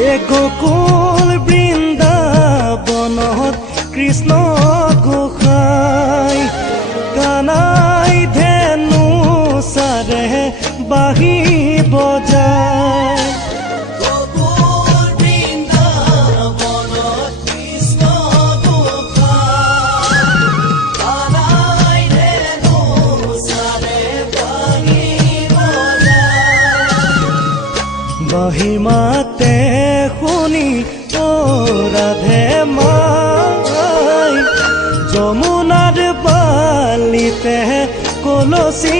এ গোকুল বৃন্দাবনত কৃষ্ণ গোসাই কানাই ধেনু চাৰে বাঁহী বজায়। বাঁহী মাতে শুনি অ ৰাধে মাই যমুনাৰ বালিতে কলচি